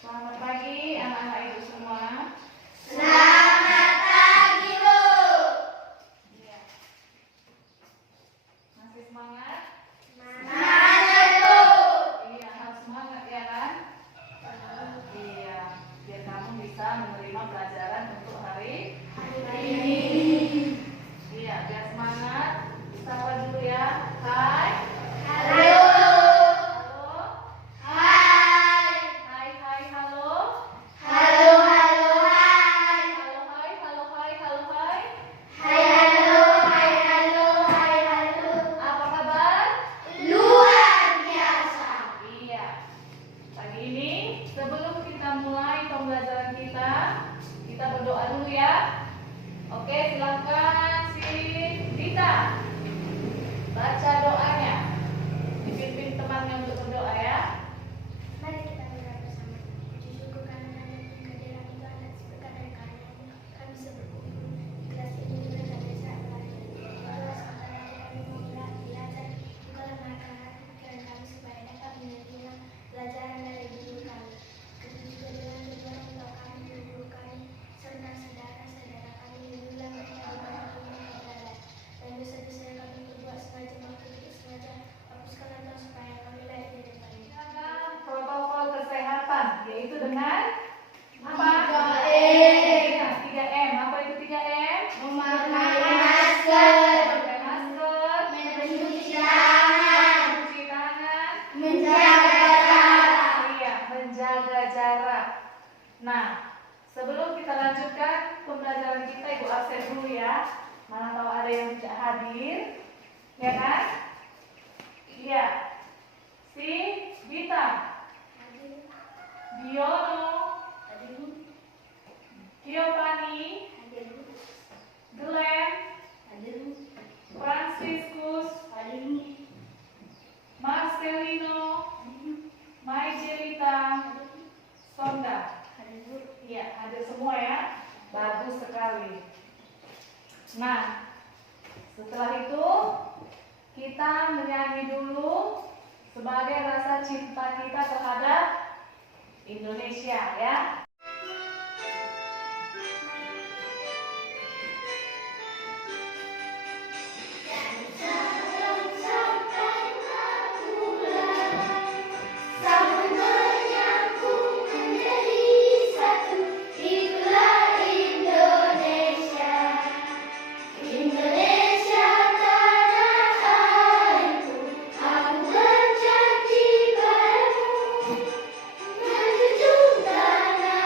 Selamat pagi anak-anak ibu semua. Selamat pagi, Bu. Iya. Masih semangat? Semangat, Bu. Iya, harus semangat ya kan? Iya, biar kamu bisa menerima pelajaran untuk hari ini. Iya, biar semangat. Sapa dulu ya. Hai. Halo. Halo. Hai. Hai, hai, halo. Halo, halo, hai. Halo, hai, halo, hai, halo, hai. Hai, halo, hai, halo, hai, halo. Apa kabar? Luar biasa. Iya. Pagi ini sebelum kita mulai pembelajaran kita berdoa dulu ya. Oke, silakan si Dita baca doanya. Dipimpin temannya untuk berdoa ya. Mari kita berdoa bersama. Puji syukur karena Anda kehadiran Tuhan dan berkat dari karunia kami bisa berkumpul. Ikhlas ini juga sampai saat belajar. Walau sementara kami mau belajar, bukalah mata hati pikiran kami supaya dapat menerima pelajaran dari guru kami. Begitu juga dengan tujuan untuk kami, guru kami, serta saudara-saudara kami, lindungilah mereka di mana pun mereka berada. Dan dosa-dosa yang kami perbuat sengaja maupun tidak sengaja, hapuskanlah Tuhan supaya kami layak di depan-Mu. Protokol kesehatan yaitu dengan apa? 3M. Iya, 3M. Apa itu 3M? Memakai masker, Pakai masker, mencuci tangan, cuci tangan, menjaga jarak. iya, menjaga jarak. Nah, sebelum kita lanjutkan pembelajaran kita, Ibu absen dulu ya. Mana tahu ada yang tidak hadir, ya kan? Iya. Si Bita, Diono, Giovanni, Glenn, Franciscus, Marcelino, Maijelita, Sonda. Iya, ada semua ya. Bagus sekali. Nah, setelah itu kita menyanyi dulu sebagai rasa cinta kita terhadap Indonesia ya. Saling menyambung menjadi satu, itulah Indonesia. Indonesia tanah airku, aku berjanji padamu, menjunjung tanah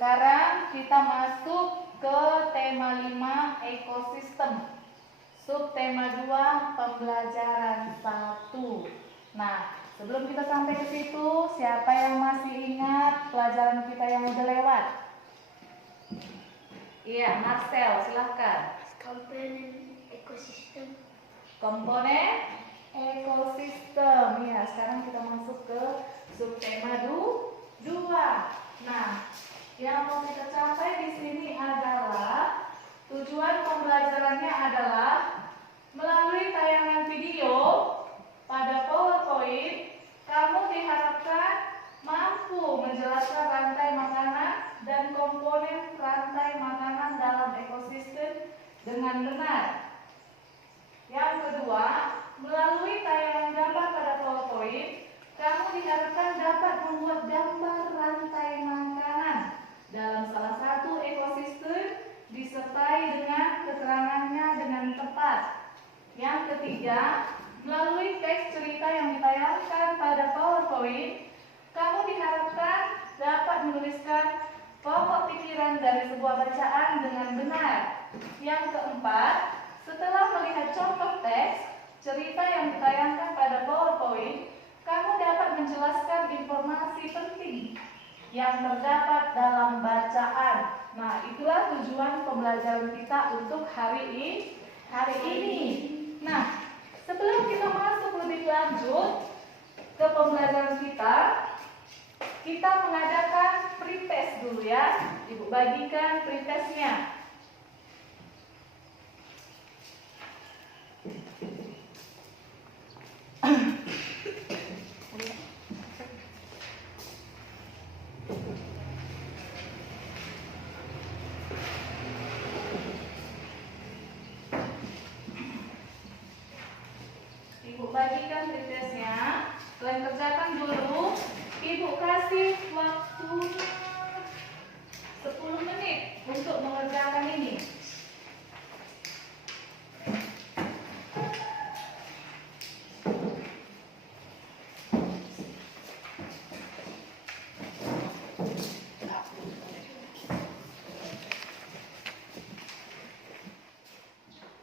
sekarang kita masuk ke tema 5 ekosistem. Subtema 2 pembelajaran 1. Nah, sebelum kita sampai ke situ, siapa yang masih ingat pelajaran kita yang udah lewat? Iya, Marcel, silahkan. Komponen ekosistem. Komponen ekosistem. Ya, sekarang kita masuk ke subtema 2. Nah, yang mau kita capai di sini adalah tujuan pembelajarannya adalah melalui tayangan video pada PowerPoint, kamu diharapkan mampu menjelaskan rantai makanan dan komponen rantai makanan dalam ekosistem dengan benar. Yang kedua, melalui tayangan gambar pada PowerPoint, kamu diharapkan dapat membuat gambar rantai makanan dalam salah satu ekosistem disertai dengan keterangannya dengan tepat. Yang ketiga, melalui teks cerita yang ditayangkan pada PowerPoint, kamu diharapkan dapat menuliskan pokok pikiran dari sebuah bacaan dengan benar. Yang keempat, setelah melihat contoh teks cerita yang ditayangkan pada PowerPoint, kamu dapat menjelaskan informasi penting yang terdapat dalam bacaan. Nah, itulah tujuan pembelajaran kita untuk hari ini. Nah, sebelum kita masuk lebih lanjut ke pembelajaran kita mengadakan pretest dulu ya. Ibu bagikan pretestnya. Ibu bagikan pretestnya. Kalian kerjakan dulu. Ibu kasih waktu 10 menit untuk mengerjakan ini.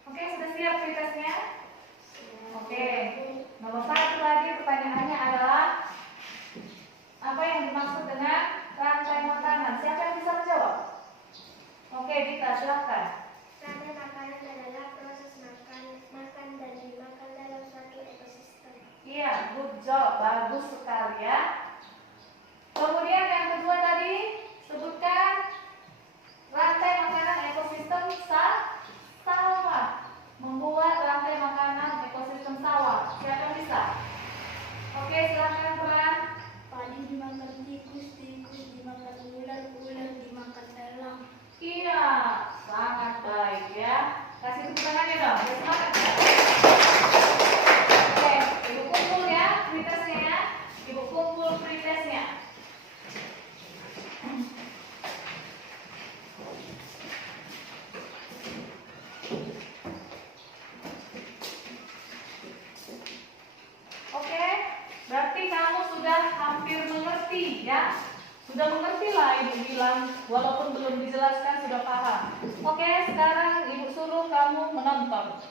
Oke, sudah siap pretestnya? Oke, nomor 1 lagi pertanyaannya adalah apa yang dimaksud dengan rantai makanan? Siapa yang bisa menjawab? Oke, Dita, silahkan. Rantai makanan adalah proses makan dan dimakan dalam suatu ekosistem. Iya, good job, bagus sekali ya. Kemudian yang kedua tadi, sebutkan rantai makanan ekosistem sawah. Membuat rantai makanan ekosistem sawah. Siapa yang bisa? Oke, silakan pelan. Padi dimakan tikus, tikus dimakan ular, ular dimakan elang. Iya, sangat baik ya. Kasih tepuk tangannya dong, biar semangat ya. Oke, ibu kumpul ya pretestnya ya. Ibu kumpul pretestnya. Oke, berarti kamu sudah hampir mengerti ya. Sudah mengerti lah ibu bilang, walaupun belum dijelaskan sudah paham. Oke, sekarang ibu suruh kamu menonton.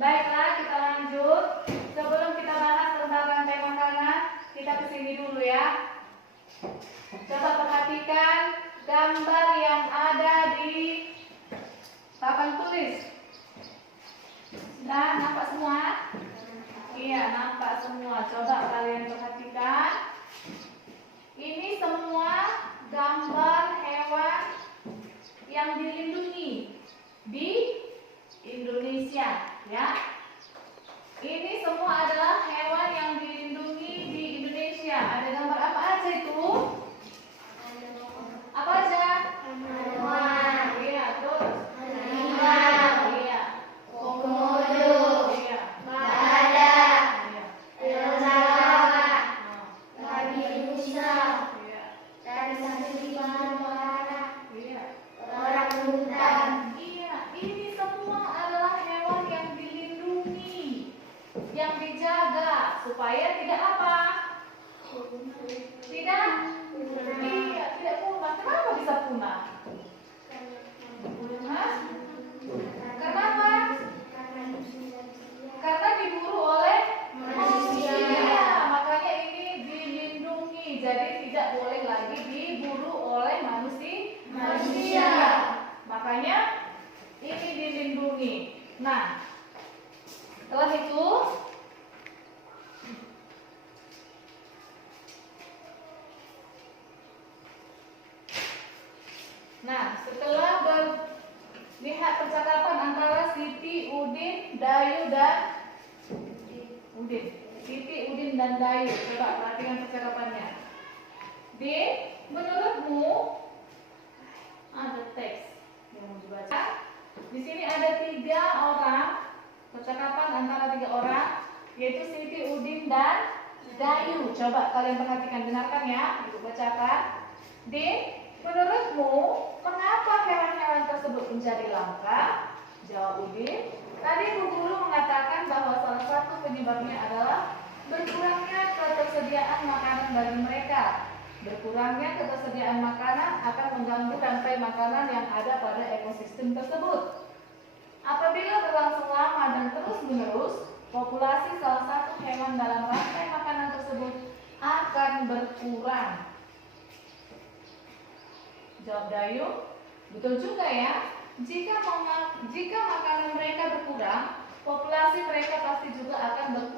Baiklah, kita lanjut. Sebelum kita bahas tentang rantai makanan, kita kesini dulu ya. Coba perhatikan gambar yang ada di papan tulis. Nah, nampak semua? Iya, nampak semua. Coba kalian perhatikan. Ini semua gambar hewan yang dilindungi di Indonesia, ya. Ini semua adalah hewan yang dilindungi di Indonesia. Ada gambar apa aja itu? Apa aja? Hewan. Iya, terus. Harimau. Iya. Komodo. Iya. Badak. Iya. Kelelawar. Oh. dilindungi. Jadi tidak boleh lagi diburu oleh manusia. Makanya ini dilindungi. Nah, setelah itu setelah melihat percakapan antara Siti, Udin, Dayu dan Udin. Siti, Udin dan Dayu. Coba perhatikan percakapannya. Menurutmu ada teks yang mau dibaca. Di sini ada 3 orang, percakapan antara 3 orang, yaitu Siti, Udin dan Dayu. Coba kalian perhatikan, dengarkan ya, ibu bacakan. Menurutmu mengapa hewan-hewan tersebut menjadi langka? Jawab Udin. Tadi Bu Guru mengatakan bahwa salah satu penyebabnya adalah berkurangnya ketersediaan makanan bagi mereka. Berkurangnya ketersediaan makanan akan mengganggu rantai makanan yang ada pada ekosistem tersebut. Apabila berlangsung lama dan terus-menerus, populasi salah satu hewan dalam rantai makanan tersebut akan berkurang. Jawab Dayu, betul juga ya. Jika makanan mereka berkurang, populasi mereka pasti juga akan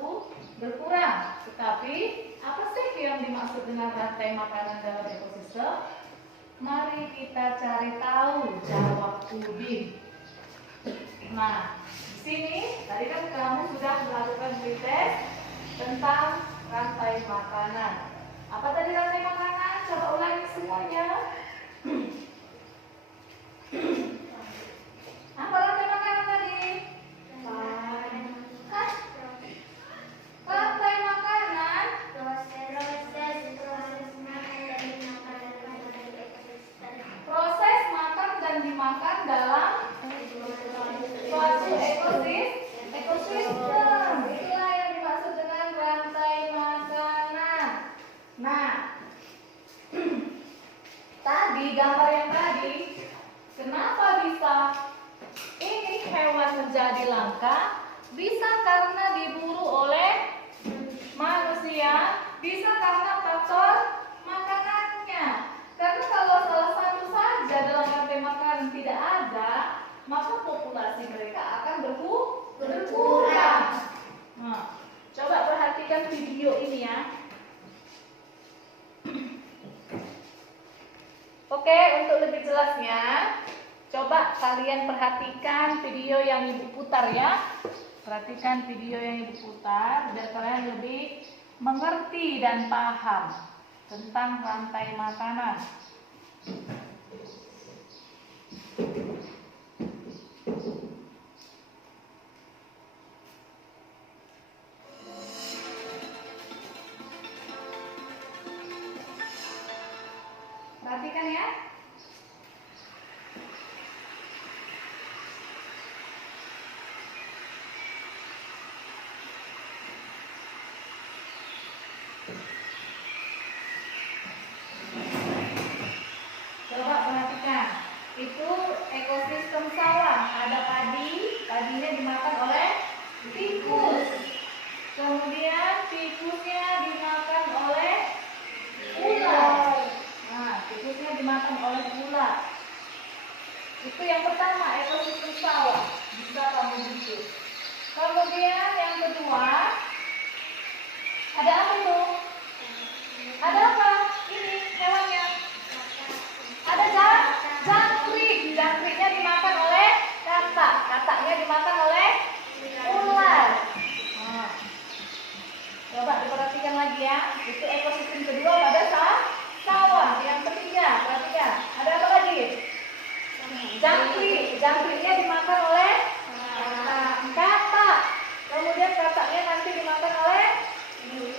berkurang. Tetapi, apa sih yang dimaksud dengan rantai makanan dalam ekosistem? Mari kita cari tahu, jawab Udin. Nah, di sini tadi kan kamu sudah melakukan tes tentang rantai makanan. Apa tadi rantai makanan? Coba ulangi semuanya. Apa rantai makanan tadi? Rantai makanan proses makan dan dimakan dalam suatu ekosistem. Itulah yang dimaksud dengan rantai makanan. Nah, tadi gambar yang tadi, kenapa bisa ini hewan menjadi langka? Bisa karena diburu oleh manusia, bisa karena faktor makanannya. Karena kalau salah satu saja dalam rantai makanan tidak ada, maka populasi mereka akan berkurang. Nah, coba perhatikan video ini ya. Oke, untuk lebih jelasnya, coba kalian perhatikan video yang ibu putar ya. Perhatikan video yang ibu putar, biar kalian lebih mengerti dan paham tentang rantai makanan. Perhatikan ya. Coba perhatikan. Itu ekosistem sawah. Ada padi, padinya dimakan oleh tikus. Kemudian tikusnya dimakan oleh ular. Nah, tikusnya dimakan oleh ular. Itu yang pertama, ekosistem sawah. Bisa kamu bikin. Kemudian yang kedua, ada apa itu? Ada apa? Ini hewannya. Ada jangkrik. Jangkriknya dimakan oleh katak. Kataknya dimakan oleh ular. Nah, coba diperhatikan lagi ya. Itu ekosistem kedua pada sawah. Yang ketiga, perhatikan. Ada apa lagi? Jangkrik. Jangkriknya dimakan oleh katak. Kemudian kataknya nanti dimakan oleh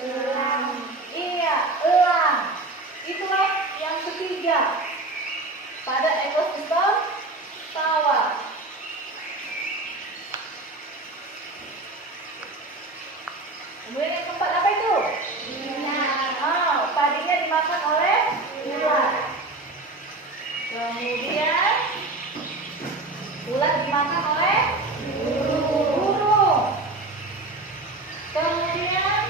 elang. Iya, elang. Itulah yang ketiga pada ekosistem sawah. Kemudian yang keempat apa itu? Padinya dimakan oleh ular. Kemudian ular dimakan oleh burung. Kemudian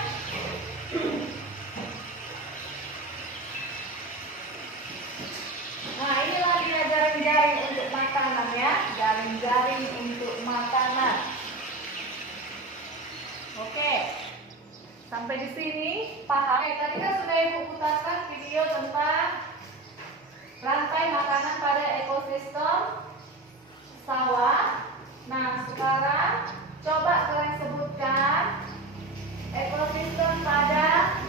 makanan ya, jaring-jaring untuk makanan. Oke, sampai di sini paham? Tadi kan sudah Ibu putarkan video tentang rantai makanan pada ekosistem sawah. Nah, sekarang coba kalian sebutkan ekosistem pada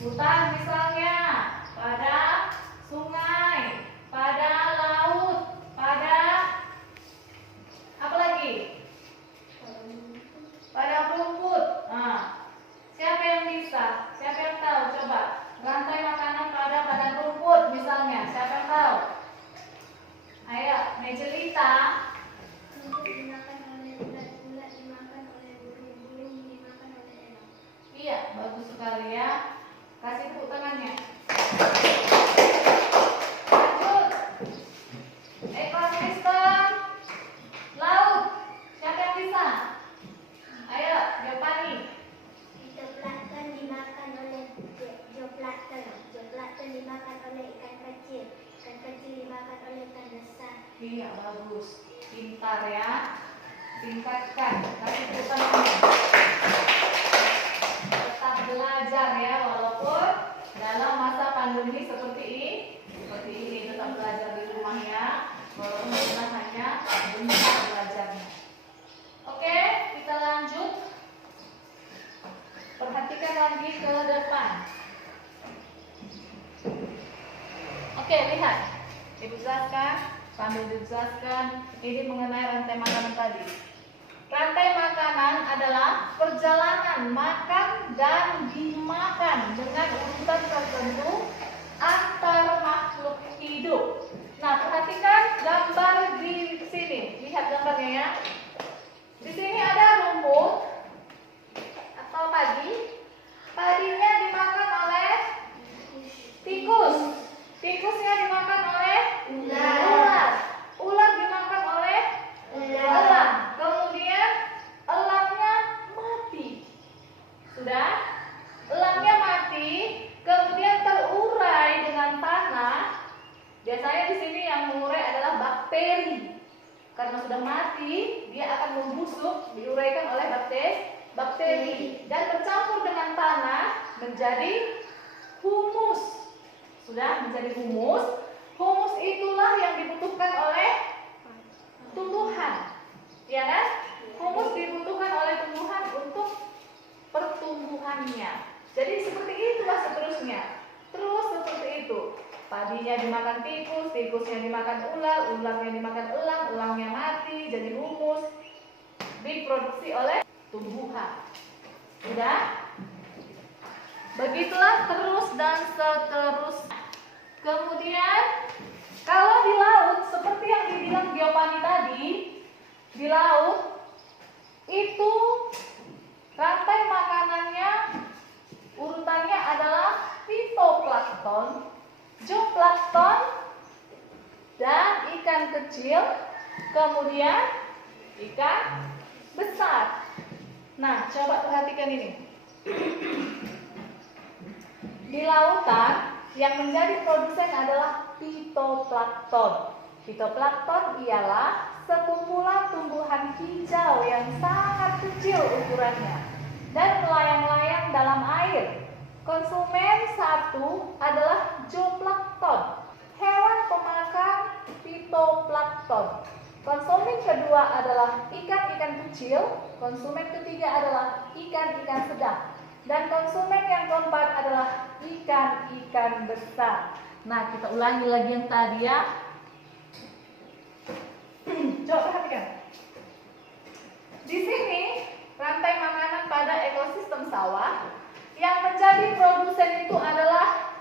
hutan misalnya, pada sungai, pada laut, pada apa lagi? Pada rumput. Nah, siapa yang bisa? Siapa yang tahu? Coba rantai makanan pada badan rumput misalnya. Siapa yang tahu? Ayo, Mejelita. Rumput dimakan oleh ulat-ulat, dimakan oleh burung-burung, dimakan oleh elang. Iya, bagus sekali ya. Kasih tepuk tangannya. Lanjut. Ekosistem laut. Siapa yang bisa? Ayo, Jopani. Fitoplankton dimakan oleh zooplankton. Zooplankton dimakan oleh ikan kecil. Ikan kecil dimakan oleh ikan besar. Iya, bagus. Pintar ya. Tingkatkan. Kasih tepuk tangannya. Tetap belajar ya, walaupun dalam masa pandemi seperti ini tetap belajar di rumah ya. Walaupun kita hanya bentar belajarnya. Oke, kita lanjut. Perhatikan lagi ke depan. Oke, lihat. Ibu jelaskan, sambil dijelaskan ini mengenai rantai makanan tadi. Rantai makanan adalah perjalanan makan dan dimakan dengan urutan tertentu antar makhluk hidup. Nah, perhatikan gambar di sini. Lihat gambarnya ya. Di sini ada rumput atau padi. Padinya dimakan oleh tikus. Tikusnya dimakan oleh ular. Ular dimakan oleh elang. Kemudian elangnya mati. Sudah? Elangnya mati, kemudian terurai dengan tanah. Biasanya di sini yang mengurai adalah bakteri. Karena sudah mati, dia akan membusuk, diuraikan oleh bakteri dan bercampur dengan tanah menjadi humus. Sudah menjadi humus. Humus itulah yang dibutuhkan oleh tumbuhan. Ya kan? Humus dibutuhkan oleh tumbuhan untuk pertumbuhannya. Jadi seperti itulah seterusnya. Terus seperti itu. Padinya dimakan tikus, tikusnya dimakan ular, ularnya dimakan elang, elangnya mati jadi humus. Diproduksi oleh tumbuhan. Sudah? Begitulah terus dan seterusnya. Kemudian kalau di laut seperti yang dibilang Giovanni tadi, di laut itu rantai makanannya urutannya adalah fitoplankton, zooplankton, dan ikan kecil, kemudian ikan besar. Nah, coba perhatikan ini. Di lautan yang menjadi produsen adalah fitoplankton. Fitoplankton ialah sekumpulan tumbuhan hijau yang sangat kecil ukurannya dan melayang-layang dalam air. Konsumen satu adalah zooplankton, hewan pemakan fitoplankton. Konsumen kedua adalah ikan-ikan kecil, konsumen ketiga adalah ikan-ikan sedang, dan konsumen yang keempat adalah ikan-ikan besar. Nah, kita ulangi lagi yang tadi ya. Coba perhatikan. Di sini rantai makanan pada ekosistem sawah yang menjadi produsen itu adalah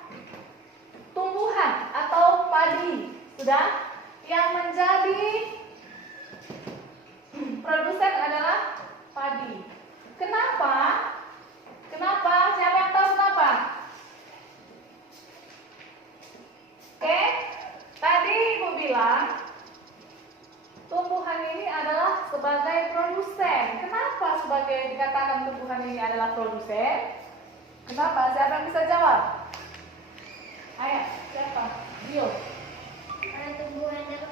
tumbuhan atau padi. Sudah? Yang menjadi produsen adalah padi. Kenapa? Kenapa? Siapa yang tahu kenapa? Oke, tadi Ibu bilang tumbuhan ini adalah sebagai produsen. Kenapa sebagai dikatakan tumbuhan ini adalah produsen? Kenapa? Siapa yang bisa jawab? Ayo, siapa? Dio. Karena tumbuhan dapat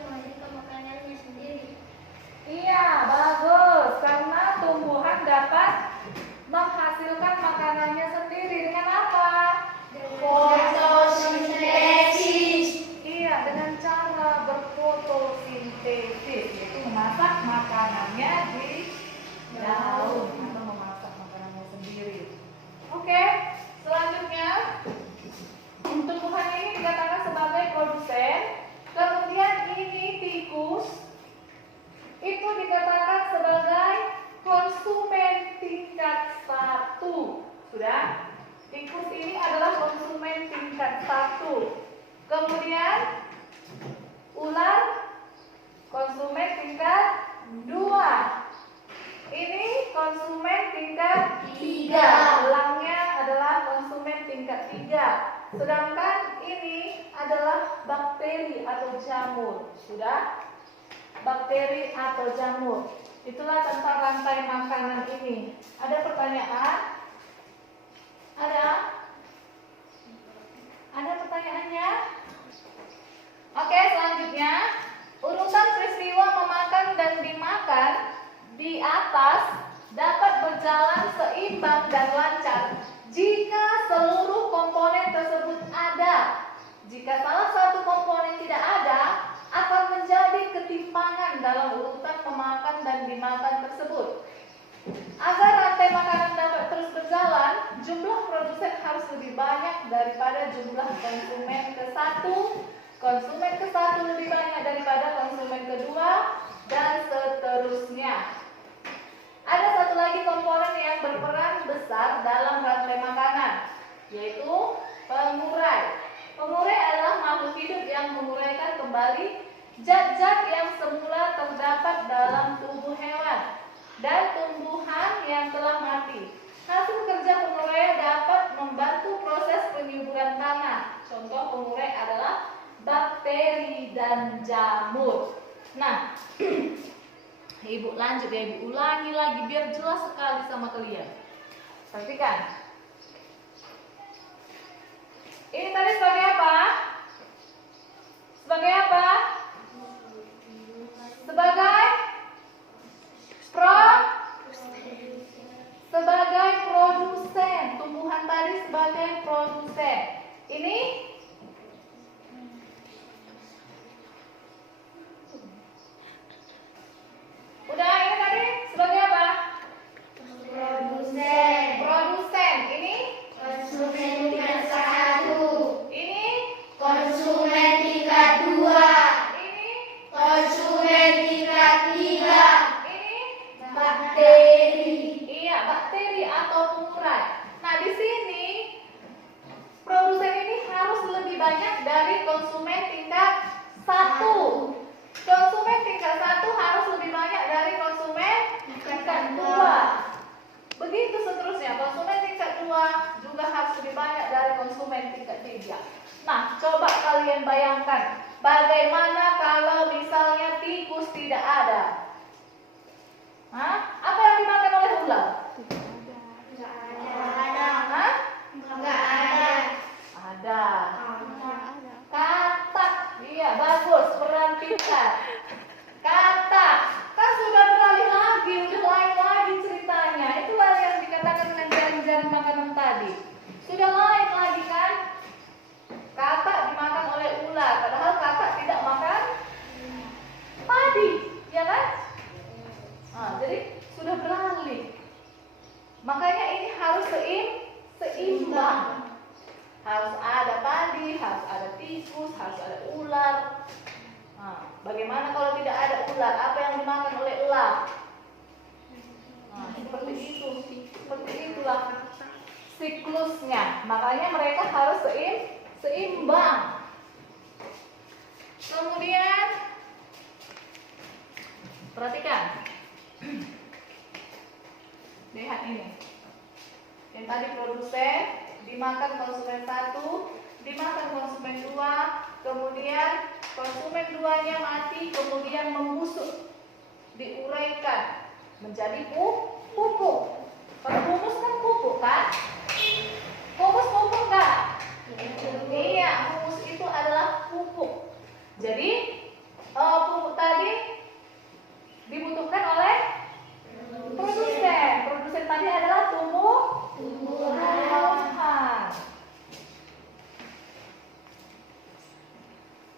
tingkat 1. Kemudian ular konsumen tingkat 2. Ini konsumen tingkat 3. Ulangnya adalah konsumen tingkat 3. Sedangkan ini adalah bakteri atau jamur. Sudah? Bakteri atau jamur. Itulah tentang rantai makanan ini. Ada pertanyaan? Ada? Ada pertanyaannya? Oke, selanjutnya urutan peristiwa memakan dan dimakan di atas dapat berjalan seimbang dan lancar jika seluruh komponen tersebut ada. Jika salah satu komponen tidak ada, akan menjadi ketimpangan dalam urutan memakan dan dimakan tersebut. Agar rantai makanan dapat terus berjalan, jumlah produsen harus lebih banyak daripada jumlah konsumen ke satu. Konsumen ke satu lebih banyak daripada konsumen kedua, dan seterusnya. Ada satu lagi komponen yang berperan besar dalam rantai makanan, yaitu pengurai. Pengurai adalah makhluk hidup yang menguraikan kembali zat-zat yang semula terdapat dalam tubuh hewan dan tumbuhan yang telah mati. Hasil kerja pengurai dapat membantu proses penyuburan tanah. Contoh pengurai adalah bakteri dan jamur. Nah, Ibu lanjut ya, Ibu ulangi lagi biar jelas sekali sama kalian. Perhatikan. Ini tadi sebagai apa? Sebagai apa? Sebagai produsen. Tumbuhan tadi sebagai produsen. Ini udah, ini tadi sebagai apa? Produsen. Produsen. Ini Konsumen tingkat 1. ini Konsumen tingkat 2. ini Konsumen tingkat 3. ini Bakteri. iya, bakteri atau pengurai. Nah, di sini produsen ini harus lebih banyak dari konsumen tingkat 1. Konsumen tingkat 1 harus lebih banyak dari konsumen tingkat 2. Begitu seterusnya, konsumen tingkat 2 juga harus lebih banyak dari konsumen tingkat 3. Nah, coba kalian bayangkan, bagaimana kalau misalnya tikus tidak ada? Hah? Apa yang dimakan oleh ular? Enggak ada. Hah? Enggak ada. Ada. Katak. Iya, bagus, peran pintar. Katak. Kan sudah beralih lagi, udah lain lagi ceritanya. Itulah yang dikatakan dengan jaring-jaring makanan tadi. Sudah lain lagi kan? Katak dimakan oleh ular, padahal katak tidak makan padi, ya kan? Nah, jadi sudah beralih. Makanya ini harus seimbang. Harus ada padi, harus ada tikus, harus ada ular. Nah, bagaimana kalau tidak ada ular? Apa yang dimakan oleh ular? Nah, seperti itu. Seperti itulah siklusnya. Makanya mereka harus seimbang. Kemudian perhatikan. Lihat ini. Yang tadi produsen dimakan konsumen 1, dimakan konsumen 2, kemudian konsumen 2-nya mati, kemudian membusuk, diuraikan menjadi pupuk. Kalau humus kan pupuk kan? Humus pupuk enggak? Iya, humus itu adalah pupuk. Jadi pupuk tadi dibutuhkan oleh produsen. Produsen tadi adalah tumbuhan.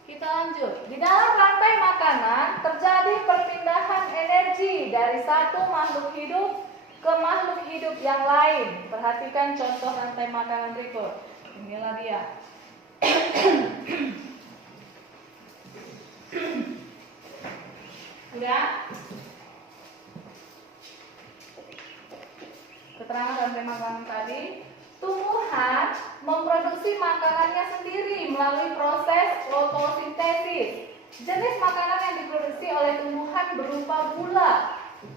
Kita lanjut. Di dalam rantai makanan terjadi perpindahan energi dari satu makhluk hidup ke makhluk hidup yang lain. Perhatikan contoh rantai makanan berikut. Inilah dia. Udah? Keterangan rantai makanan tadi. Tumbuhan memproduksi makanannya sendiri melalui proses fotosintesis. Jenis makanan yang diproduksi oleh tumbuhan berupa gula.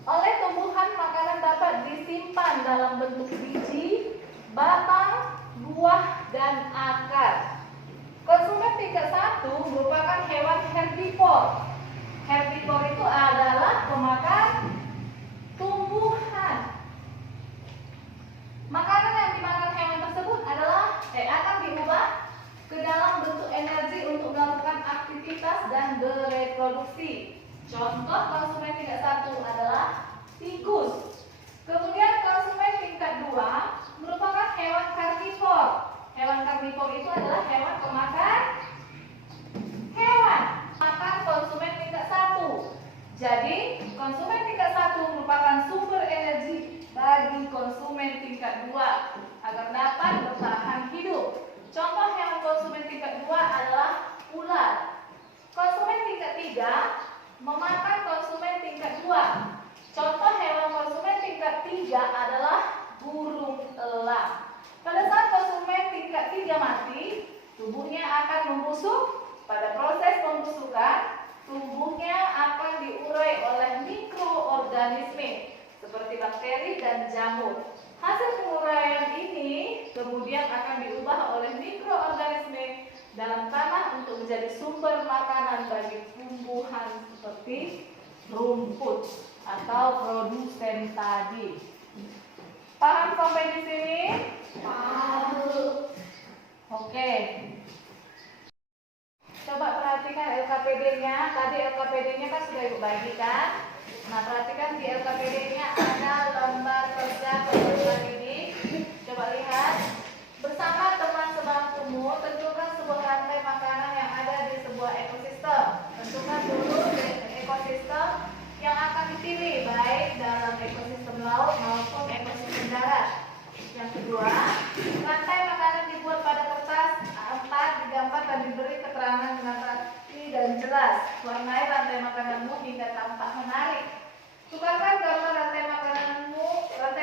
Oleh tumbuhan, makanan dapat disimpan dalam bentuk biji, batang, buah, dan akar. Konsumen tingkat 1 merupakan hewan herbivor. Herbivor itu adalah pemakan tumbuhan. Makanan yang dimakan hewan tersebut akan diubah ke dalam bentuk energi untuk melakukan aktivitas dan bereproduksi. Contoh konsumen tingkat 1 adalah tikus. Kemudian konsumen tingkat 2 merupakan hewan karnivor. Hewan karnivor itu adalah hewan pemakan hewan. Makan konsumen tingkat 1. Jadi, konsumen tingkat 1 merupakan sumber energi bagi konsumen tingkat 2 agar dapat bertahan hidup. Contoh hewan konsumen tingkat 2 adalah ular. Konsumen tingkat 3 memakan konsumen tingkat 2. Contoh hewan konsumen tingkat 3 adalah burung elang. Pada saat konsumen tingkat 3 mati, tubuhnya akan membusuk. Pada proses pembusukan, tubuhnya akan diurai oleh mikroorganisme seperti bakteri dan jamur. Hasil penguraian ini kemudian akan diubah oleh mikroorganisme dalam tanah untuk menjadi sumber makanan bagi tumbuhan seperti rumput atau produsen tadi. Paham sampai di sini? Paham. Oke. Coba perhatikan LKPD-nya. Tadi LKPD-nya kan sudah Ibu bagikan. Nah, perhatikan di LKPD-nya ada lembar kerja peserta didik. Coba lihat. Bersama teman sebangkumu, tentukan sebuah rantai makanan yang ada di sebuah ekosistem. Tentukan dulu ekosistem yang akan dipilih, baik dalam ekosistem laut maupun ekosistem darat. Yang kedua, rantai makanan dibuat pada kertas A4, digambar dan diberi keterangan dengan rapi dan jelas. Warnai rantai makananmu hingga tampak menarik. Tukarkan gambar rantai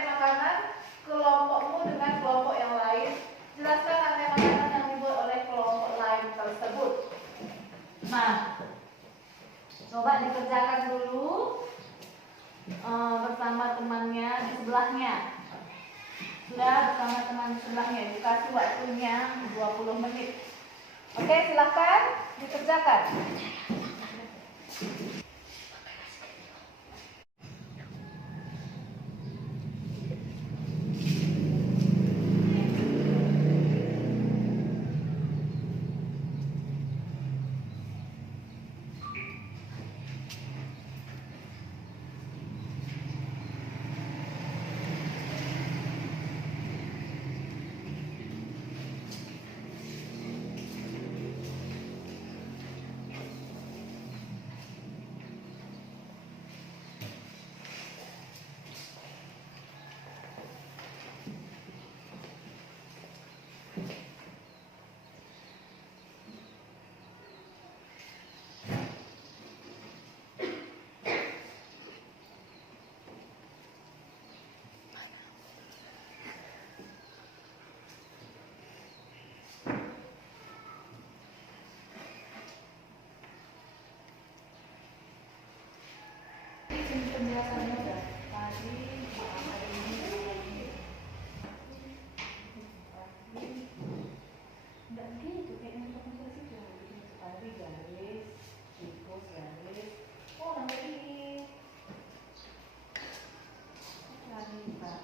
makanan kelompokmu dengan kelompok yang lain. Jelaskan rantai makanan yang dibuat oleh kelompok lain tersebut. Nah, coba dikerjakan dulu bersama temannya di sebelahnya. Sudah bersama teman di sebelahnya, dikasih waktunya 20 menit. Oke, silahkan dikerjakan. Penjelasannya udah tadi, hari ini enggak gitu kayaknya untuk itu tadi garis, tikus garis, nanti cari Pak.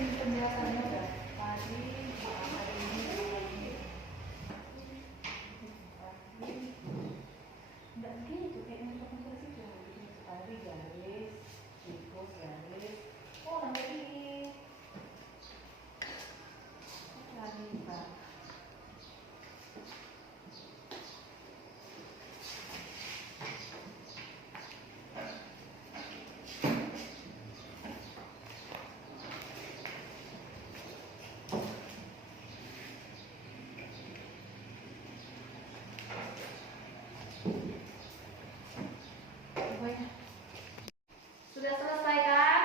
penjelasannya udah tadi hari ini enggak gitu kayak interpretasi itu tadi garis tikus garis nanti ini lagi Pak. Sudah selesai kan?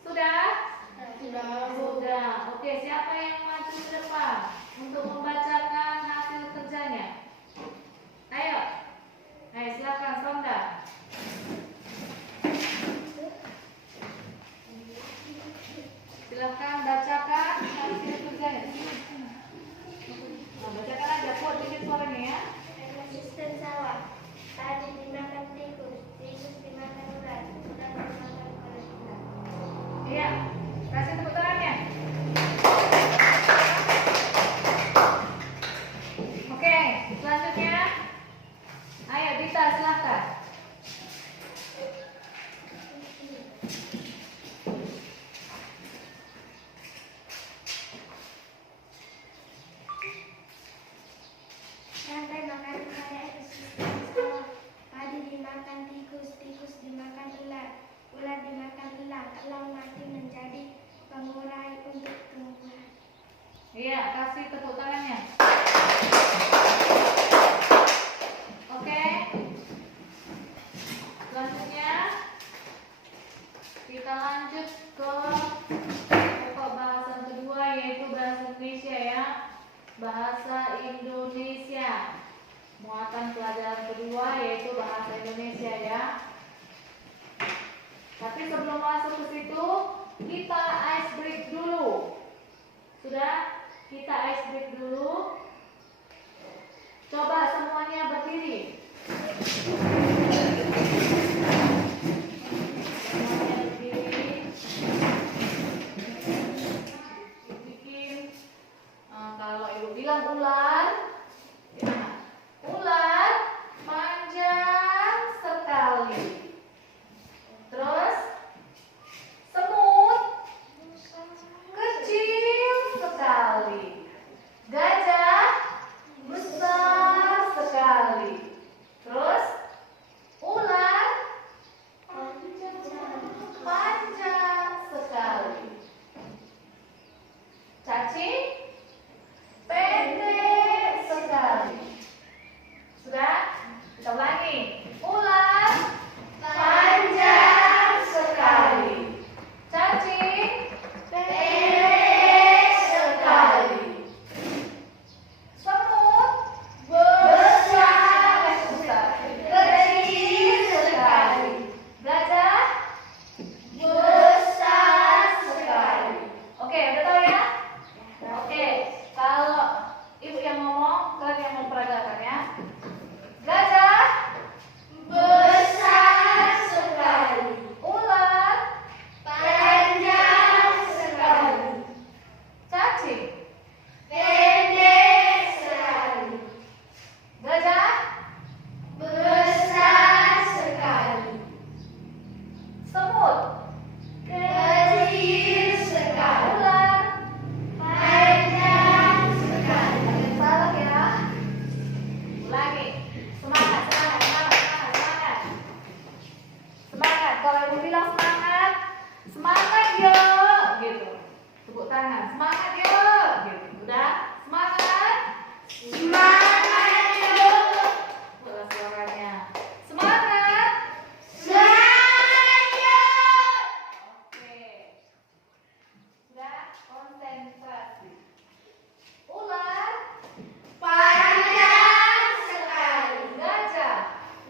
Sudah? Sudah. Oke, siapa yang maju ke depan untuk membacakan hasil kerjanya? Ayo. Ayo silakan Sonda. Silakan bacakan hasil kerjanya. Nah, bacakan aja, buat bikin suaranya ya. Asisten sawah. Tadi dimakan tikus, tikus dimakan ular, ular dimakan kolesterol. Iya. Kasih tepuk tangannya. Oke, selanjutnya. Ayo Dita, silakan. Rantai makanan pada ekosistem sawah. Padi dimakan tikus, tikus dimakan ular, ular dimakan elang, elang mati menjadi pengurai untuk tumbuhan. Iya, kasih tepuk tangannya. Oke. Selanjutnya kita lanjut ke pokok bahasan kedua yaitu bahasa Indonesia ya. Bahasa Indonesia. Muatan pelajaran kedua yaitu bahasa Indonesia ya. Tapi sebelum masuk ke situ, kita ice break dulu. Sudah? Kita ice break dulu. Coba semuanya berdiri. Semuanya berdiri. Bikin kalau ibu bilang ular, ya. Ular panjang sekali. Terus semut kecil sekali. Gajah besar sekali. Terus ular panjang sekali. Cacing pendek sekali. Sudah? Kita ulangi. Ular panjang sekali. Cacing pendek sekali. Semut besar kecil sekali. Gajah besar sekali. Oke, udah tahu ya? Oke, kalau ibu yang ngomong, kalian yang memperagakan ya. Gajah besar sekali. Ular panjang sekali. Cacing pendek sekali. Gajah besar sekali. Semut kecil sekali. Ular panjang sekali. Ada salah ya? Ulangi. Semangat, semangat, semangat, semangat, semangat. Semangat. Kalau ibu bilang semangat, semangat yo, gitu. Tepuk tangan. Semangat yo, gitu. Udah? Semangat. Semangat yo. Buat suaranya. Semangat. Semangat yo. Oke. Sudah? Konsentrasi. Ular panjang sekali. Gajah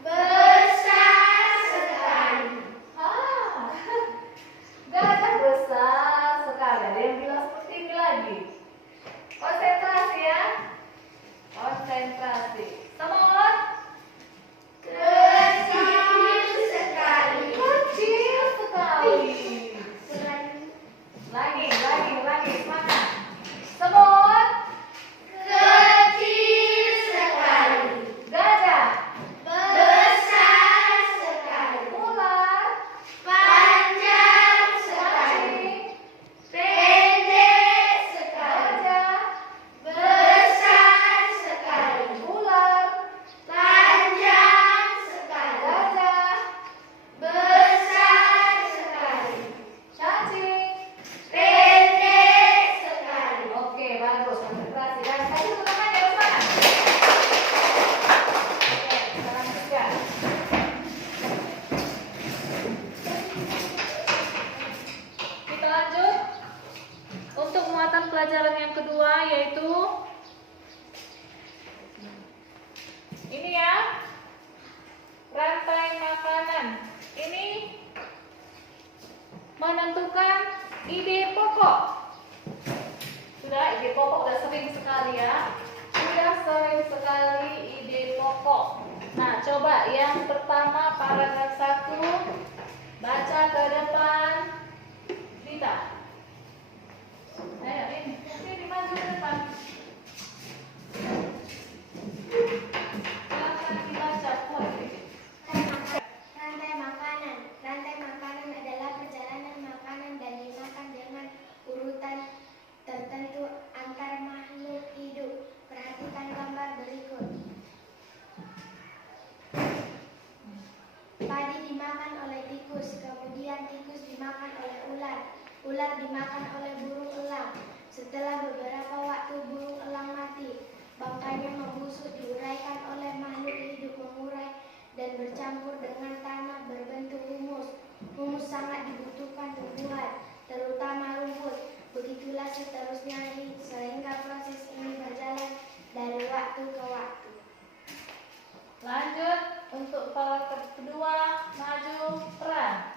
besar sekali. Gajah besar sekali. Ada yang bilang seperti ini lagi. lanjutkan pelajaran yang kedua, yaitu ini ya, rantai makanan. Ini menentukan ide pokok. Sudah, ide pokok udah sering sekali ya. Sudah sering sekali ide pokok. Nah, coba yang pertama paragraf 1, baca ke depan. Dita. Ayo, ini maju ke depan. Silakan dibaca. Rantai makanan. Rantai makanan adalah perjalanan makanan dan dimakan dengan urutan tertentu antar makhluk hidup. Perhatikan gambar berikut. Padi dimakan oleh tikus, kemudian tikus dimakan oleh ular. Ular dimakan oleh burung elang. Setelah beberapa waktu burung elang mati. Bangkainya membusuk, diuraikan oleh makhluk hidup, mengurai dan bercampur dengan tanah berbentuk humus. Humus sangat dibutuhkan tumbuhan, terutama rumput. Begitulah seterusnya sehingga proses ini berjalan dari waktu ke waktu. Lanjut untuk paragraf kedua, maju peran.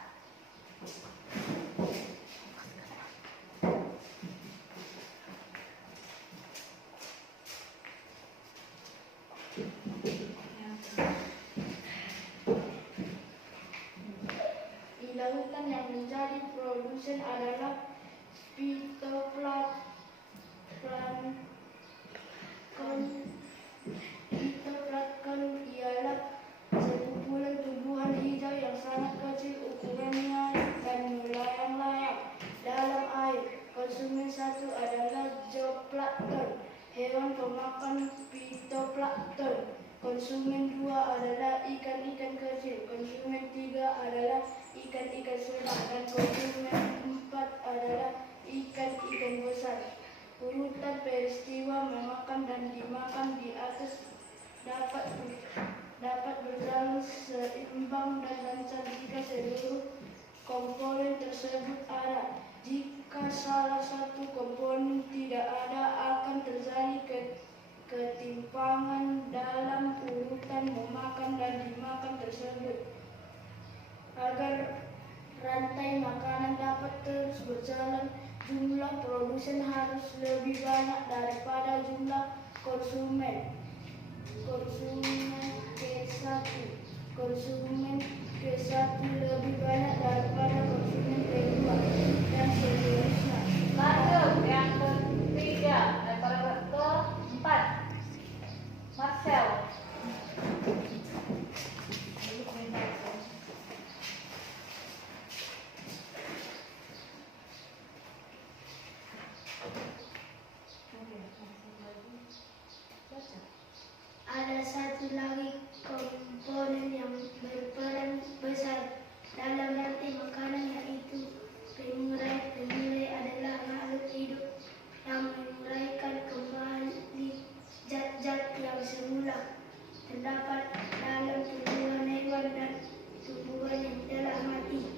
Di lautan yang menjadi produsen adalah Phytoplankton ialah sekumpulan tumbuhan hijau yang sangat kecil ukurannya dan melayang-layang dalam air. Konsumen satu adalah zooplankton, hewan pemakan phytoplankton. Konsumen dua adalah ikan-ikan kecil. Konsumen tiga adalah ikan-ikan sedang, dan konsumen empat adalah ikan-ikan besar. Urutan peristiwa memakan dan dimakan di atas dapat berjalan seimbang dan lancar jika seluruh komponen tersebut ada. Jika salah satu komponen tidak ada, akan terjadi ketimpangan dalam urutan memakan dan dimakan tersebut. Agar rantai makanan dapat terus berjalan, jumlah produsen harus lebih banyak daripada jumlah konsumen. Konsumen ke-1 lebih banyak daripada konsumen ke-2, dan seterusnya. Lanjut yang ketiga, paragraf keempat. Marcel. Ada satu lagi komponen yang berperan besar dalam rantai makanan, yaitu pengurai. Pengurai adalah makhluk hidup yang menguraikan kembali zat-zat yang semula terdapat dalam tumbuhan, hewan, dan tumbuhan yang telah mati.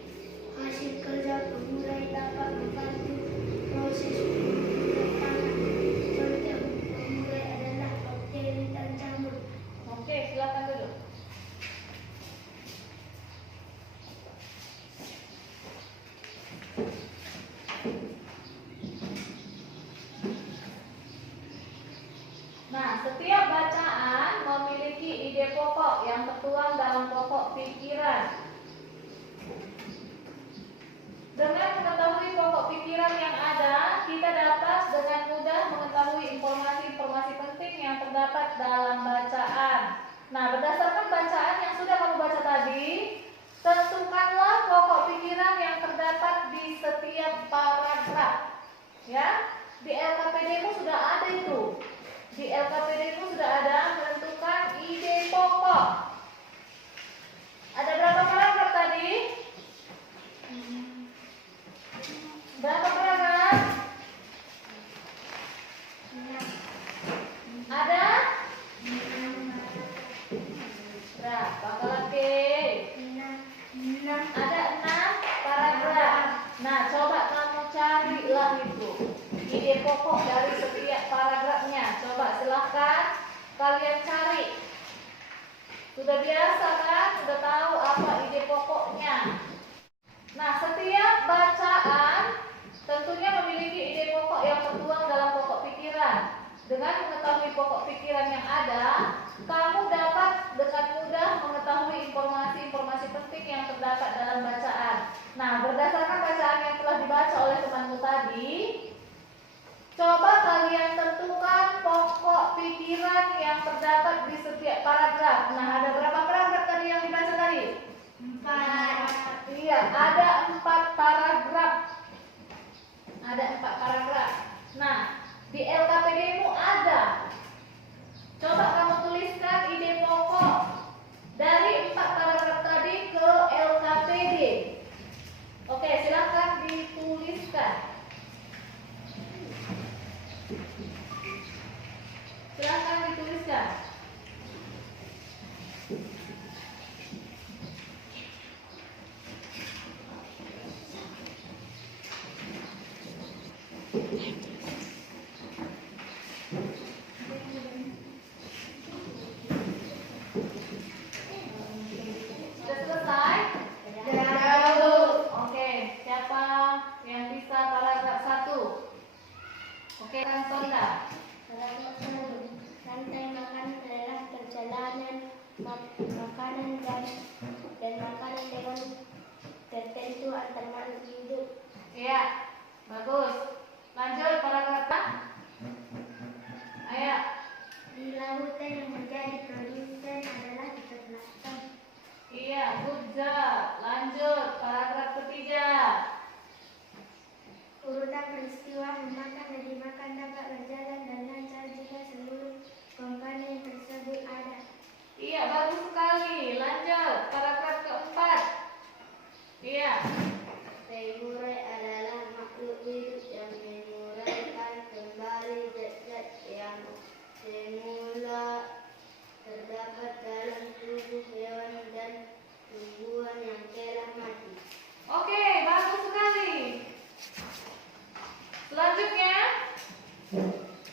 Hasil kerja pengurai dapat membantu proses pengurai. Contoh pengurai adalah bakteri dan jamur. Oke, silakan duduk. Nah, setiap bacaan memiliki ide pokok yang tertuang dalam pokok pikiran. Dengan mengetahui pokok pikiran yang ada, kita dapat dengan mudah mengetahui informasi-informasi penting yang terdapat dalam bacaan. Nah, berdasarkan bacaan yang sudah kamu baca tadi, tentukanlah pokok pikiran yang terdapat di setiap paragraf. Ya, di LKPD-mu sudah ada itu. Di LKPD-mu sudah ada menentukan ide pokok. Ada berapa paragraf tadi? Berapa paragraf? Ada? Berapa lagi? Ada 6 paragraf. Nah, coba kamu carilah itu. ide pokok dari setiap paragrafnya. Coba silahkan kalian cari. Sudah biasa kan? Sudah tahu apa ide pokoknya. Nah, setiap bacaan tentunya memiliki ide pokok yang tertuang dalam pokok pikiran. Dengan mengetahui pokok pikiran yang ada, kamu dapat dengan mudah mengetahui informasi-informasi penting yang terdapat dalam bacaan. Nah, berdasarkan bacaan yang telah dibaca oleh temanmu tadi, coba kalian tentukan pokok pikiran yang terdapat di setiap paragraf. Nah, ada berapa paragraf tadi yang dibaca tadi? 4. Iya, ada 4 paragraf. Ada 4 paragraf. Nah, di LKPD-mu ada. Coba kamu tuliskan ide pokok dari 4 paragraf tadi ke LKPD. Oke, silakan dituliskan. Silakan dituliskan. Sudah selesai? Oke, siapa yang bisa paragraf 1? Oke, Kang Sonda. Rantai makan adalah perjalanan makanan dan makanan dengan tertentu antar makhluk hidup. Iya, bagus. Lanjut paragraf 4. Ayo. Di lautan yang menjadi produsen adalah peternakan. Iya, good job. Lanjut paragraf 3. Urutan peristiwa memakan dan dimakan dapat berjalan dan lancar jika seluruh komponen tersebut ada. Iya, bagus sekali. Lanjut paragraf 4. Iya. Pengurai adalah makhluk hidup yang menguraikan kembali zat-zat yang semula terdapat dalam tubuh hewan dan tumbuhan yang telah mati. Oke, bagus sekali. Selanjutnya,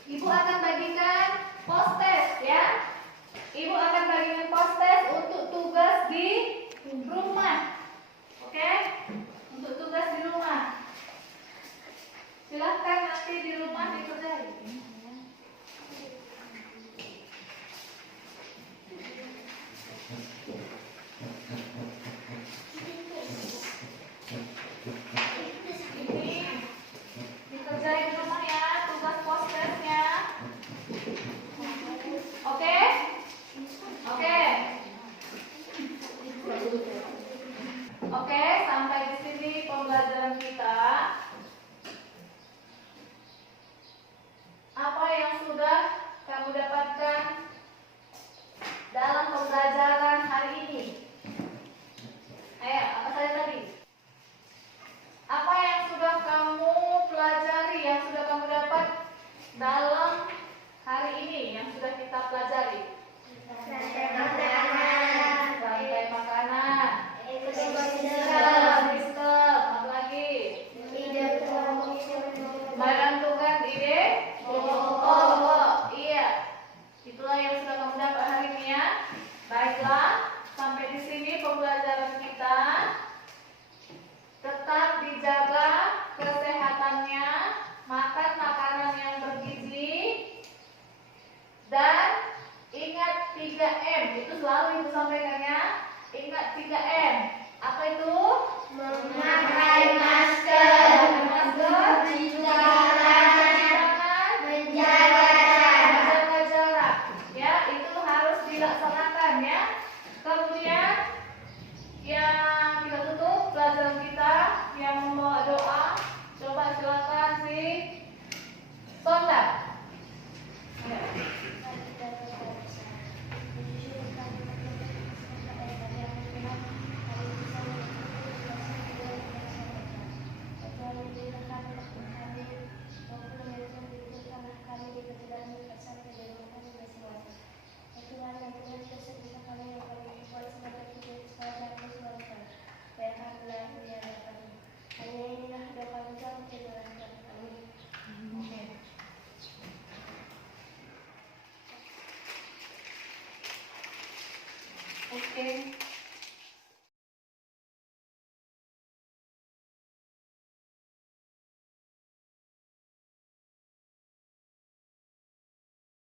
Ibu akan bagikan post-test ya. Ibu akan bagikan post-test untuk tugas di rumah. Oke? Untuk tugas di rumah. Silahkan nanti di rumah dikerjain. Ini dikerjain di rumah ya, tugas post-testnya. Oke? Oke. Oke, sampai di sini pembelajaran kita. Apa yang sudah kamu dapatkan dalam pembelajaran hari ini? Ayo, apa saja tadi? Apa yang sudah kamu pelajari, yang sudah kamu dapat dalam hari ini, yang sudah kita pelajari? Rantai makanan. Sistem, apa lagi? Badan